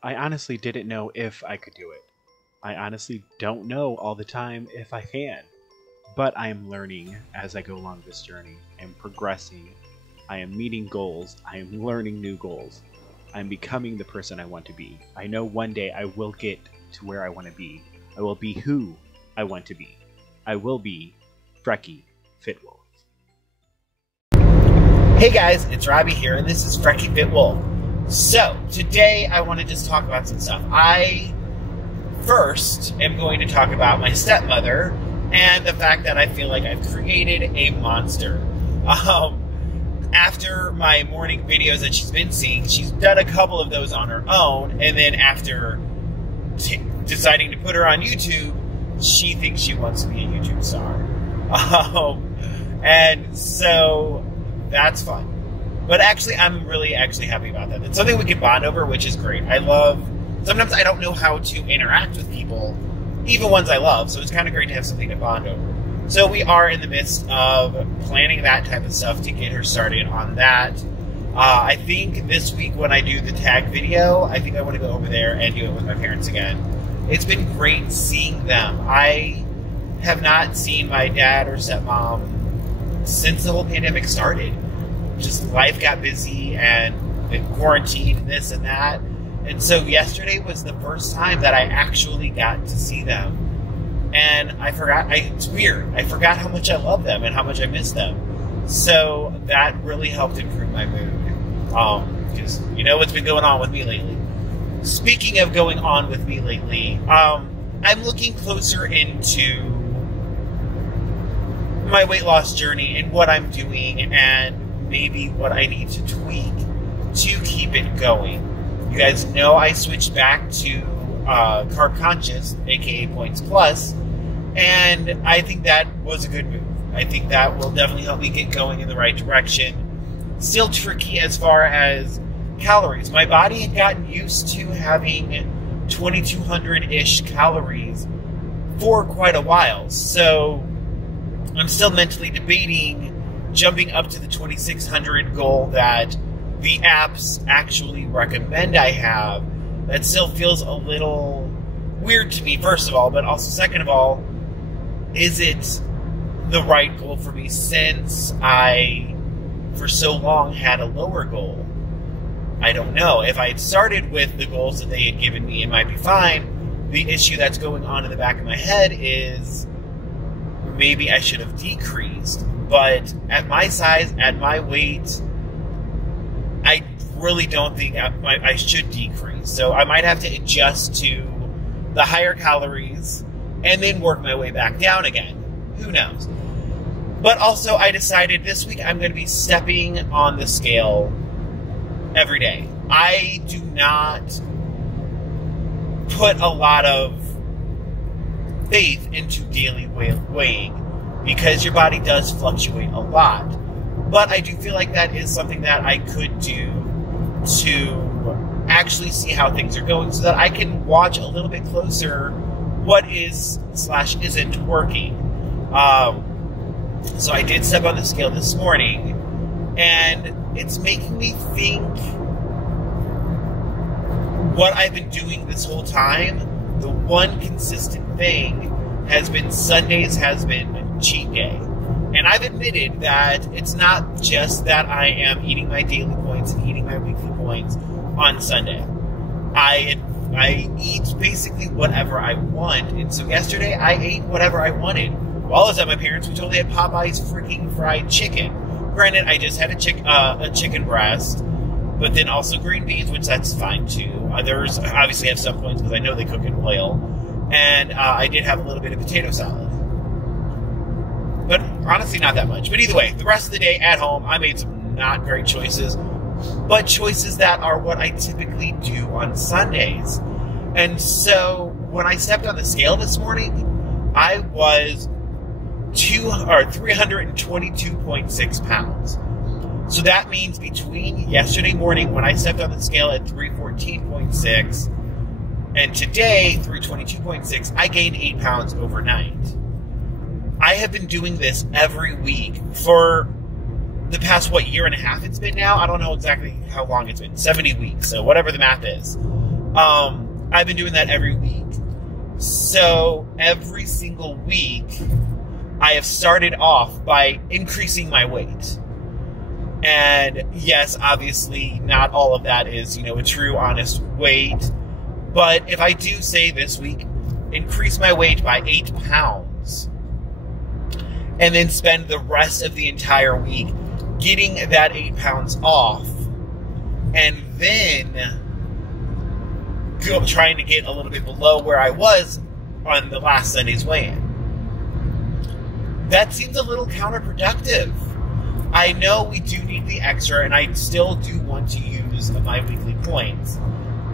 I honestly didn't know if I could do it. I honestly don't know all the time if I can. But I am learning as I go along this journey. I am progressing. I am meeting goals. I am learning new goals. I am becoming the person I want to be. I know one day I will get to where I want to be. I will be who I want to be. I will be FrekiFitWolf. Hey guys, it's Robbie here, and this is FrekiFitWolf. So, today I want to just talk about some stuff. I first am going to talk about my stepmother and the fact that I feel like I've created a monster. After my morning videos that she's been seeing, she's done a couple of those on her own, and then after deciding to put her on YouTube, she thinks she wants to be a YouTube star. And so that's fun. But actually, I'm really happy about that. It's something we can bond over, which is great. Sometimes I don't know how to interact with people, even ones I love, so it's kind of great to have something to bond over. So we are in the midst of planning that type of stuff to get her started on that. I think this week when I do the tag video, I think I want to go over there and do it with my parents again. It's been great seeing them. I have not seen my dad or stepmom since the whole pandemic started. Just life got busy and quarantine and this and that. And so yesterday was the first time that I actually got to see them. And it's weird. I forgot how much I love them and how much I miss them. So that really helped improve my mood. Because you know what's been going on with me lately. Speaking of going on with me lately, I'm looking closer into my weight loss journey and what I'm doing and maybe what I need to tweak to keep it going. You guys know I switched back to carb conscious, aka Points Plus, and I think that was a good move. I think that will definitely help me get going in the right direction. Still tricky as far as calories. My body had gotten used to having 2,200-ish calories for quite a while, so I'm still mentally debating jumping up to the 2,600 goal that the apps actually recommend I have. That still feels a little weird to me, first of all, but also second of all, is it the right goal for me since I, for so long, had a lower goal? I don't know. If I had started with the goals that they had given me, it might be fine. The issue that's going on in the back of my head is maybe I should have decreased. But at my size, at my weight, I really don't think I should decrease. So I might have to adjust to the higher calories and then work my way back down again. Who knows? But also I decided this week I'm going to be stepping on the scale every day. I do not put a lot of faith into daily weighing, because your body does fluctuate a lot. But I do feel like that is something that I could do to actually see how things are going so that I can watch a little bit closer what is/isn't working. So I did step on the scale this morning, and it's making me think what I've been doing this whole time. The one consistent thing has been Sundays has been cheat day. And I've admitted that it's not just that I am eating my daily points and eating my weekly points on Sunday. I eat basically whatever I want. And so yesterday I ate whatever I wanted. While I was at my parents', we totally had Popeye's freaking fried chicken. Granted, I just had a chicken breast, but then also green beans, which that's fine too. Others obviously have some points because I know they cook in oil. And I did have a little bit of potato salad. But honestly, not that much. But either way, the rest of the day at home, I made some not great choices, but choices that are what I typically do on Sundays. And so when I stepped on the scale this morning, I was 322.6 pounds. So that means between yesterday morning when I stepped on the scale at 314.6 and today, 322.6, I gained 8 pounds overnight. I have been doing this every week for the past, year and a half it's been now? I don't know exactly how long it's been. 70 weeks, so whatever the math is. I've been doing that every week. So every single week, I have started off by increasing my weight. And yes, obviously, not all of that is, a true, honest weight. But if I do say this week, increase my weight by 8 pounds, and then spend the rest of the entire week getting that 8 pounds off, and then trying to get a little bit below where I was on the last Sunday's weigh-in. That seems a little counterproductive. I know we do need the extra, and I still do want to use my weekly points,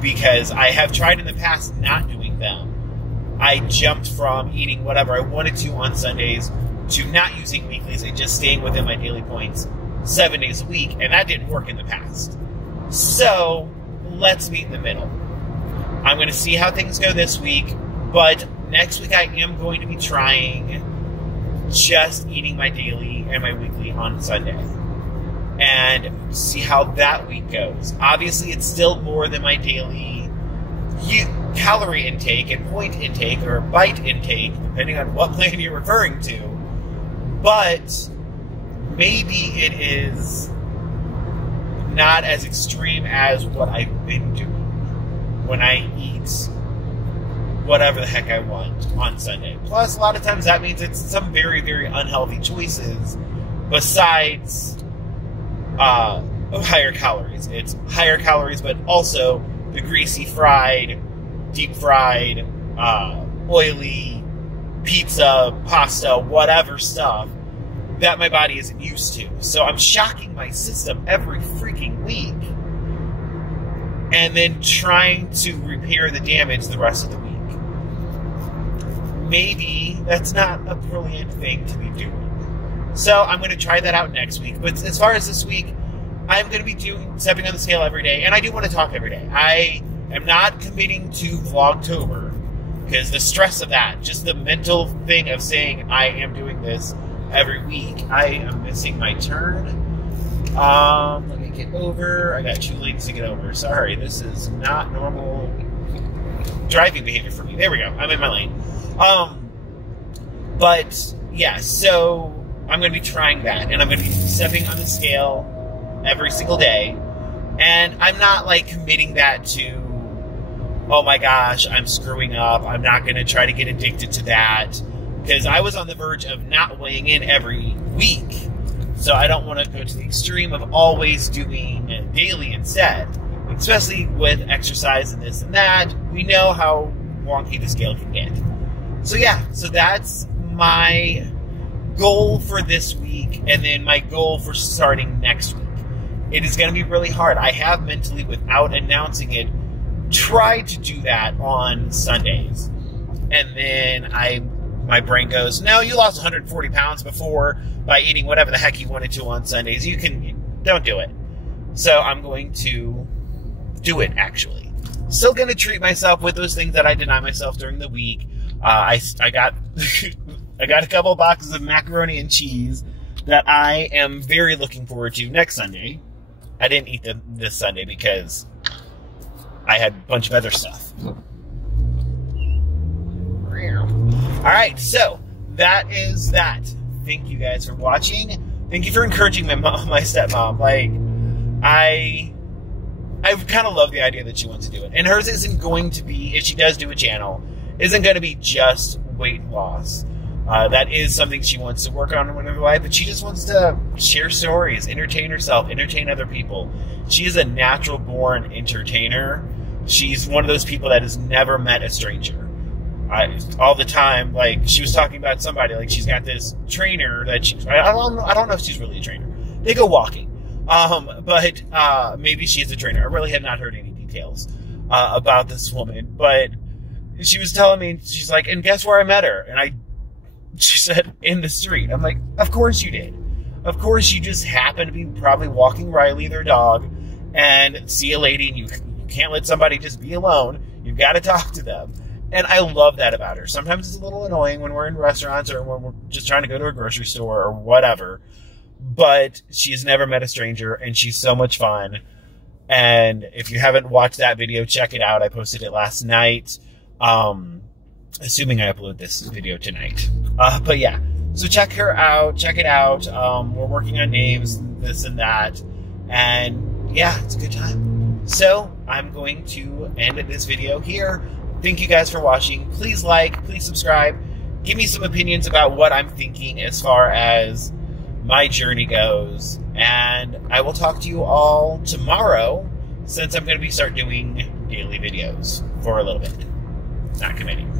because I have tried in the past not doing them. I jumped from eating whatever I wanted to on Sundays to not using weeklies and just staying within my daily points 7 days a week, and that didn't work in the past. So, let's meet in the middle. I'm going to see how things go this week, but next week I am going to be trying just eating my daily and my weekly on Sunday, and see how that week goes. Obviously, it's still more than my daily calorie intake and point intake, or bite intake, depending on what plan you're referring to, but maybe it is not as extreme as what I've been doing when I eat whatever the heck I want on Sunday. Plus, a lot of times that means it's some very, very unhealthy choices besides higher calories. It's higher calories, but also the greasy fried, deep fried, oily pizza, pasta, whatever stuff that my body isn't used to. So I'm shocking my system every freaking week, and then trying to repair the damage the rest of the week. Maybe that's not a brilliant thing to be doing. So I'm going to try that out next week. But as far as this week, I'm going to be stepping on the scale every day, and I do want to talk every day. I am not committing to Vlogtober, because the stress of that, just the mental thing of saying I am doing this every week. I am missing my turn. Let me get over. I got 2 lanes to get over. Sorry, this is not normal driving behavior for me. There we go. I'm in my lane. But yeah, so I'm going to be trying that, and I'm going to be stepping on the scale every single day, and I'm not committing that to, oh my gosh, I'm screwing up, I'm not going to try to get addicted to that, because I was on the verge of not weighing in every week, so I don't want to go to the extreme of always doing daily instead, especially with exercise and this and that. We know how wonky the scale can get. So yeah, so that's my goal for this week, and then my goal for starting next week. It is going to be really hard. I have mentally, without announcing it, tried to do that on Sundays. And then my brain goes, no, you lost 140 pounds before by eating whatever the heck you wanted to on Sundays. Don't do it. So I'm going to do it, actually. Still going to treat myself with those things that I deny myself during the week. I got I got a couple boxes of macaroni and cheese that I am very looking forward to next Sunday. I didn't eat them this Sunday because I had a bunch of other stuff. Alright, so that is that. Thank you guys for watching. Thank you for encouraging my stepmom. I kind of love the idea that she wants to do it. And hers isn't going to be, if she does do a channel, isn't going to be just weight loss. That is something she wants to work on in her life, but she just wants to share stories, entertain herself, entertain other people. She is a natural-born entertainer. She's one of those people that has never met a stranger. All the time, she was talking about somebody, she's got this trainer that I don't know if she's really a trainer. They go walking. But maybe she's a trainer. I really have not heard any details about this woman, but she was telling me, she's like, and guess where I met her? And she said, in the street. I'm like, of course you did. Of course you just happened to be probably walking Riley, their dog, and see a lady, and you can't let somebody just be alone. You've got to talk to them. And I love that about her. Sometimes it's a little annoying when we're in restaurants or when we're just trying to go to a grocery store or whatever. But she's never met a stranger, and she's so much fun. And if you haven't watched that video, check it out. I posted it last night. Assuming I upload this video tonight. But yeah, so check her out. Check it out. We're working on names, this and that. And yeah, it's a good time. So I'm going to end this video here. Thank you guys for watching. Please like, please subscribe. Give me some opinions about what I'm thinking as far as my journey goes. And I will talk to you all tomorrow, since I'm going to start doing daily videos for a little bit. Not committing.